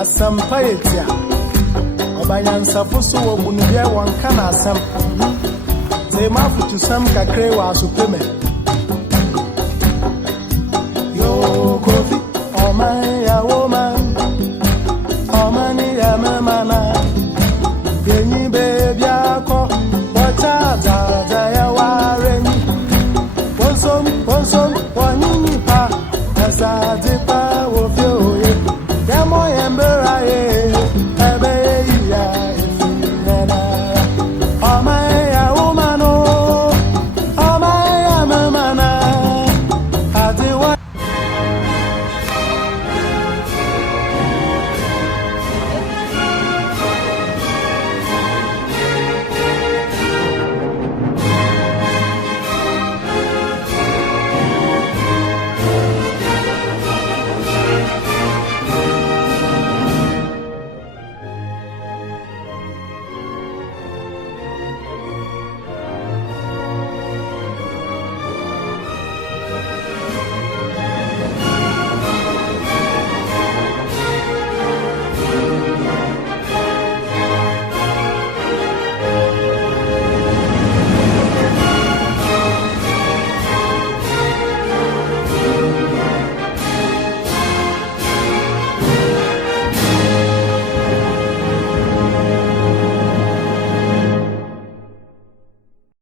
asampa yetia obanyansa foso wo bunubia wonka na asam ze mafutu sam kakre wa asupeme yo kofi o man ya woman o man ya mama yenyi baby akọ wacha za ya warenyi wonsom wonyi pa asa